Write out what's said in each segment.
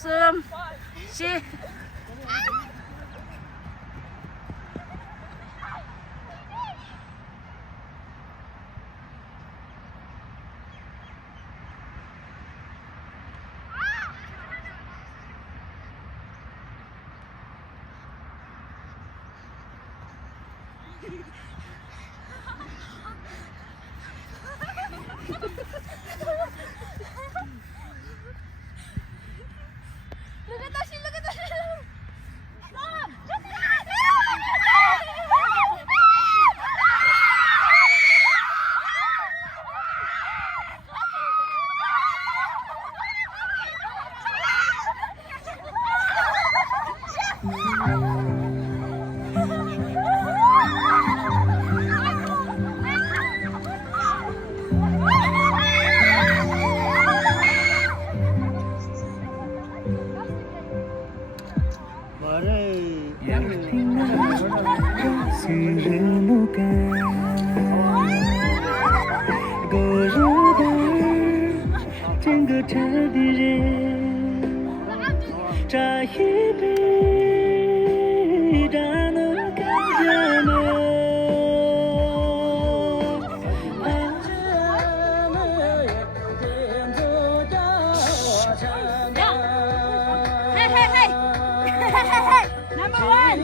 숨, 쉬. Number one.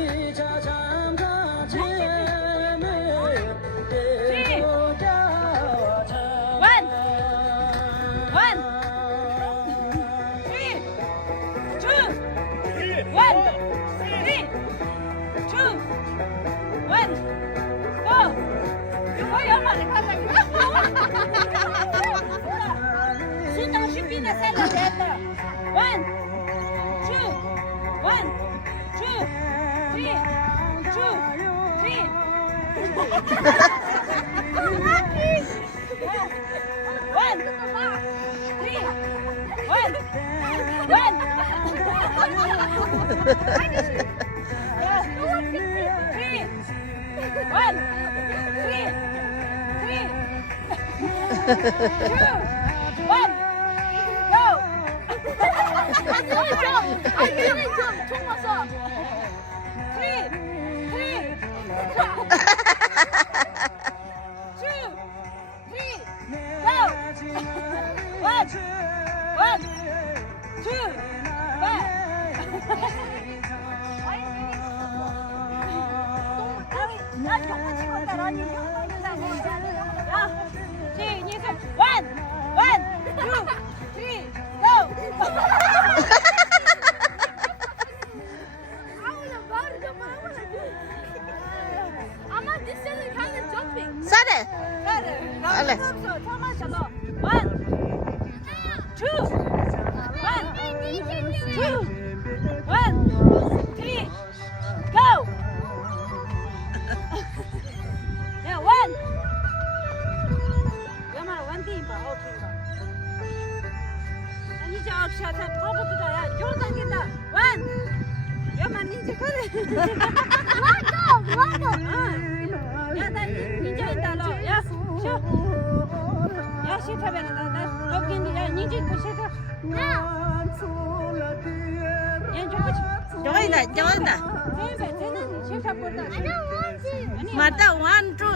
Mata one two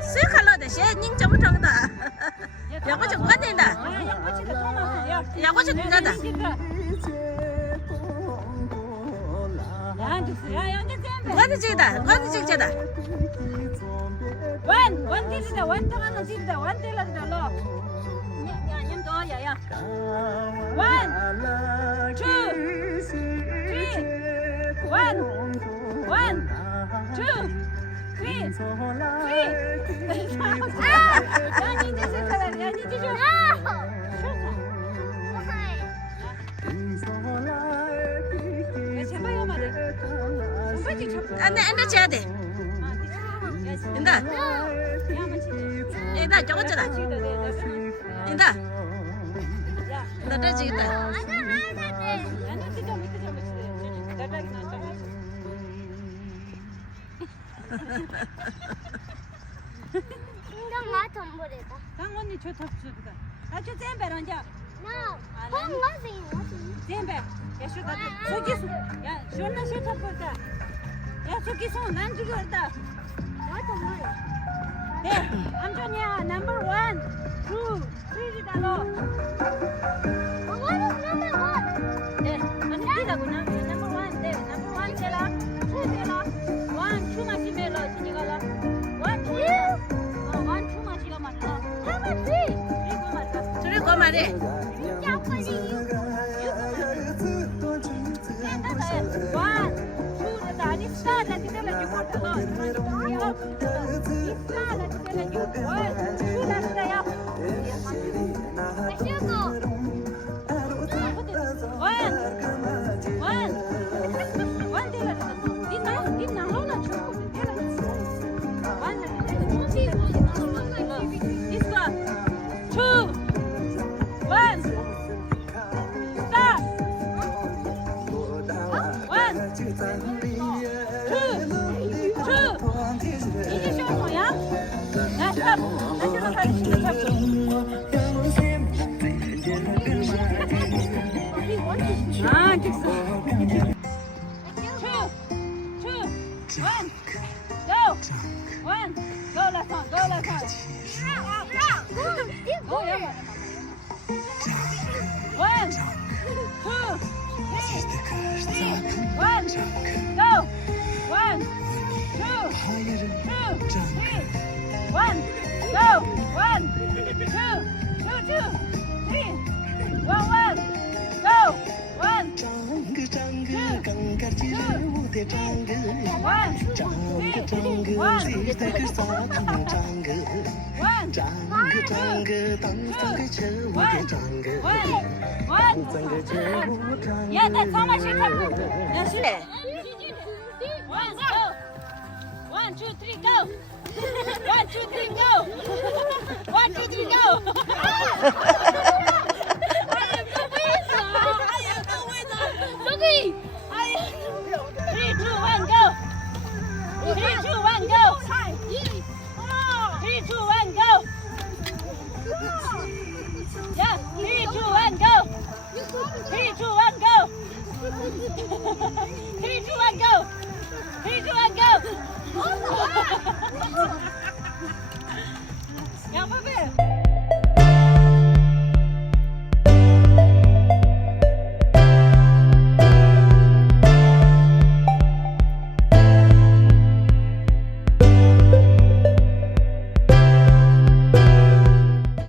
谁看了的些？你怎么整的？要我去管你的，要我去那的。管你这的，管你这个的。one this is the one time this is the one day là được rồi. Nhắm to vậy à? 1 2 3 1 1 2 3 야, 니 이제 잘해. 야, 니 이제 좀. 제발 말해. 안 쳐야 돼. 인다. 인다, 저거 쳐라. 인다. 나 저지다. Sang 언니 저 탑수다. 아주 잼배 언자. 잼배. 야 쇼다. 소기수. 야 쇼나 쇼 탑보다. 야 소기수 난 죽었다. 네. 암전이야. 넘버 1, 2, 3다 네. 언니 뛰다구나. 넘버 1. 네. 넘버 1 되라. 2 되라. 1, 2 마시 멜로 지니가라. 1, 2. 1, 2 마시가 맞다. 3고 맞다. 저리 거 말해. 아, 됐어. 2, 2, 1, go. 1, go, let's on, go, let's on. Go, yeah. 1, 2, 3, 1, go. 1, 2, 3, 1, go. 1, 2, 2, 2, 3, 1, 1, go. 1, 2, 1, yeah, that's how much you can put. That's it. 1, go. 1, 2, 3, go. 1, 2, 3, go. 1, 2, 3, go.